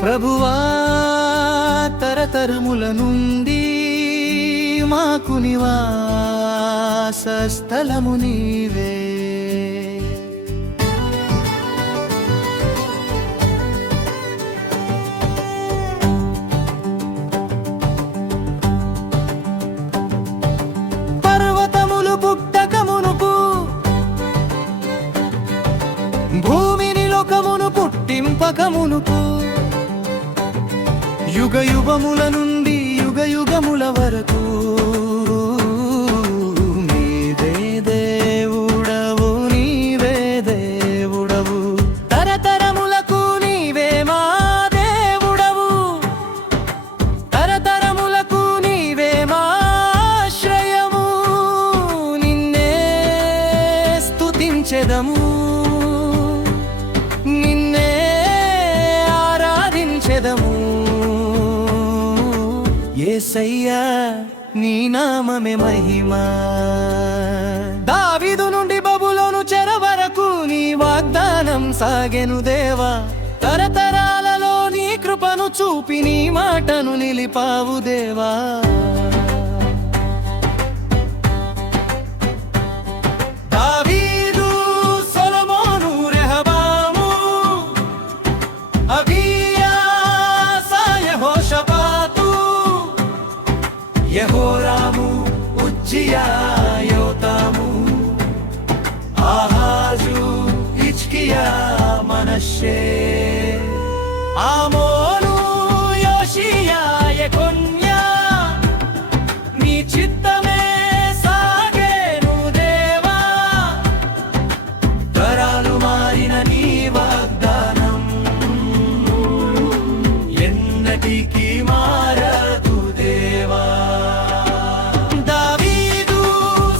ప్రభువా తరతరముల నుండి మాకు నివాస స్థలము నీవే. పర్వతములు పుట్టక మునుపు, భూమిని లోకమును పుట్టింపక మునుపు, యుగ యుగముల నుండి యుగ యుగముల వరకు నీవే దేవుడవు, నీవే దేవుడవు. తరతరములకు నీవే మా దేవుడవు, తరతరములకు నీవే మా ఆశ్రయము. నిన్నే స్తుతించెదము, నిన్నే ఆరాధించెదము. యేసయ్యా నీ నామమే మహిమా. దావీదు నుండి బబులోను చెర వరకు నీ వాగ్దానం సాగెను దేవా. తరతరాలలో నీ కృపను చూపి నీ మాటను నిలిపావు దేవా. దావీదు, సొలొమోను, రెహబాము, అబీయా, యెహోషాపాతు, యెహోరాము, ఉజ్జియా, యోతాము, ఆహాజు, హిజ్కియా, మనష్షే, ఆమోను, యోషియా, యెకొన్యా. నీ చిత్తమే సాగెను దేవా. తరాలు మారిన నీ వాగ్దానం ఎన్నటికీ మారదు దేవా. దావీదు,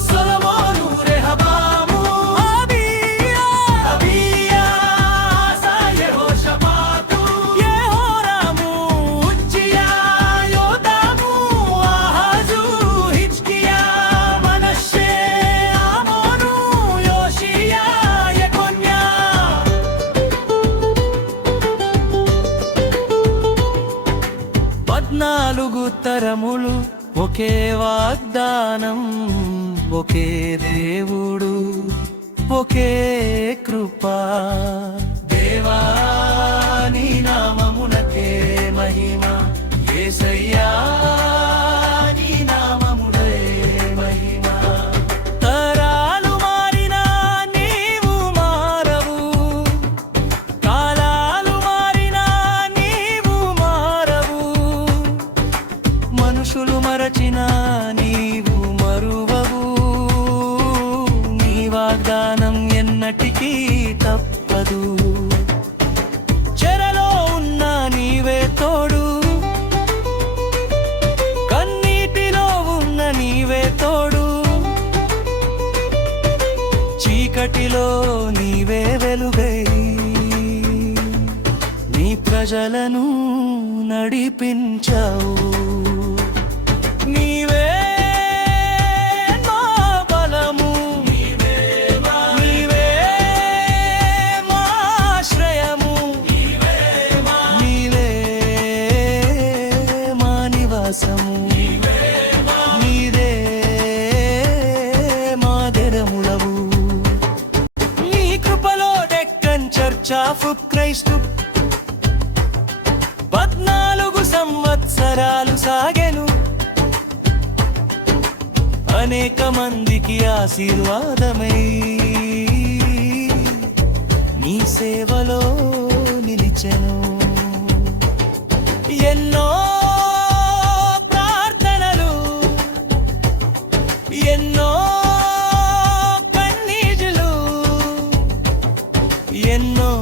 సొలొమోను, రెహబాము, అబీయా, యెహోషాపాతు, యెహోరాము, ఉజ్జియా, యోతాము, ఆహాజు, హిజ్కియా, మనష్షే, ఆమోను, యోషియా, యెకొన్యా. 14 తరములు ఒకే వాగ్దానం, ఒకే దేవుడు, ఒకే కృపా. దేవా నీ నామమునకే మహిమ. యేసయ్యా నీ నామమునే మహిమ. తరాలు మారినా నీవు మారవు, కాలాలు మారినా నీవు మారవు. మనుషులు మరచినా నీవు మరువవు. నీ వాగ్దానం ఎన్నటికీ తప్పదు. చెరలో ఉన్న నీవే తోడు, కన్నీటిలో ఉన్న నీవే తోడు, చీకటిలో నీవే వెలుగై నీ ప్రజలను నడిపించావు. నీవే మా బలము, నీవే మా ఆశ్రయము, నీవే మా నివాసము, నీదే మా దినములవు. నీ కృపలో డెక్కన్ చర్చ్ ఆఫ్ క్రైస్తు 14 సంవత్సరాలు సాగెను. అనేక మందికి ఆశీర్వాదమై నీ సేవలో నిలిచెను. ఎన్నో ప్రార్థనలు, ఎన్నో కన్నీళ్లు, ఎన్నో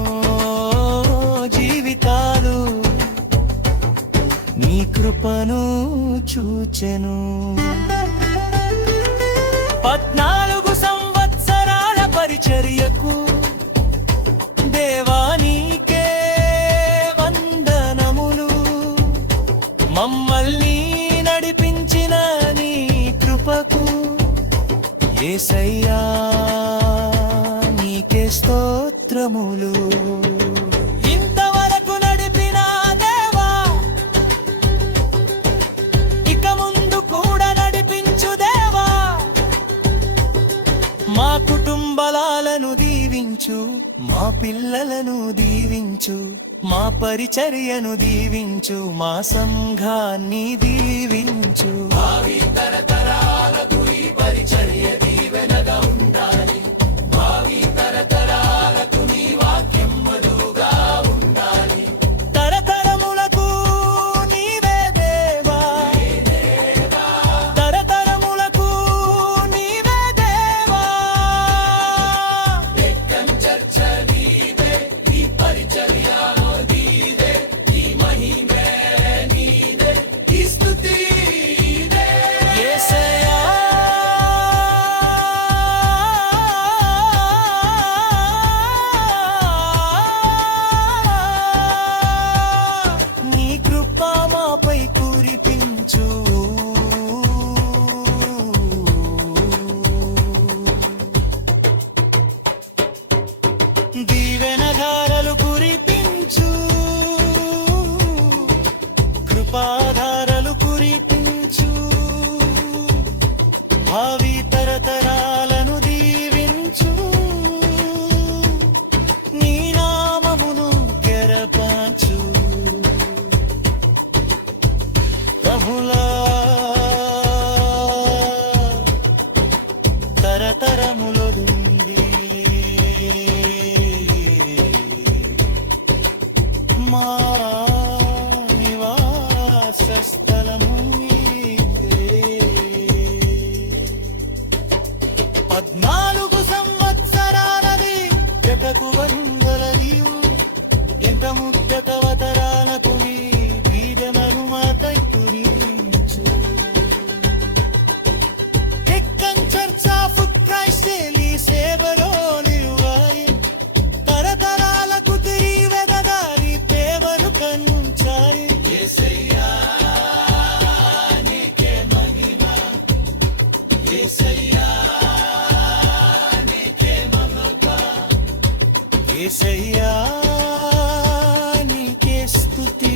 జీవితాలు నీ కృపను చూచెను. 14 సంవత్సరాల పరిచర్యకు దేవా నీకే వందనములు. మమ్మల్ని నడిపించిన నీ కృపకు యేసయ్యా నీకే స్తోత్రములు. ఇంతవరకు నడిపిన మా పరిచర్యను దీవించు, మా సంఘాన్ని దీవించు. భావి తరతరాలకు ఈ పరిచర్య దీవెనగా ఉండాలి. భావి తరతరాలకు నీ వాక్యం మధుగా ఉండాలి. తరతరములకు నీవే దేవా, తరతరములకు నీవే దేవా. డెక్కన్ చర్చ నీదే, నీ పరిచర్య నీదే, నీ మహిమే నీదే, ఈ స్తుతి నీదే. యేసయ్యా నీ కృప మాపై కురిపించు. దీవెనధారలు కురిపించు, కృపాధారలు కురిపించు. భావి తరతరాలను దీవించు, నీ నామమును గెరపాచు. ప్రభులా తరతరములొంది మా నివాస స్థలము నీవే. 14 సంవత్సరాలది జటకు వందలదియు, ఎంత ముఖ్యతవతరాలకు నీ బీజమను మాతై కురించు. డెక్కన్ చర్చ్ ఆఫ్ క్రైస్ట్ నీ సేవలో నిలువాయి. తరతరాలకు తిరివెదగారి పేవరు కన్నుంచాయి. యేసయ్యా నీకే మహిమ, యేసయ్యా నీకే మమత, యేసయ్యా నీకే స్తుతి.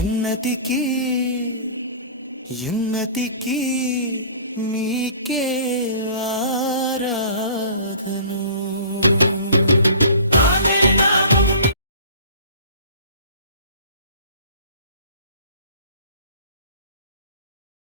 ఉన్నతికి ఉన్నతికి నీకే ఆరాధను.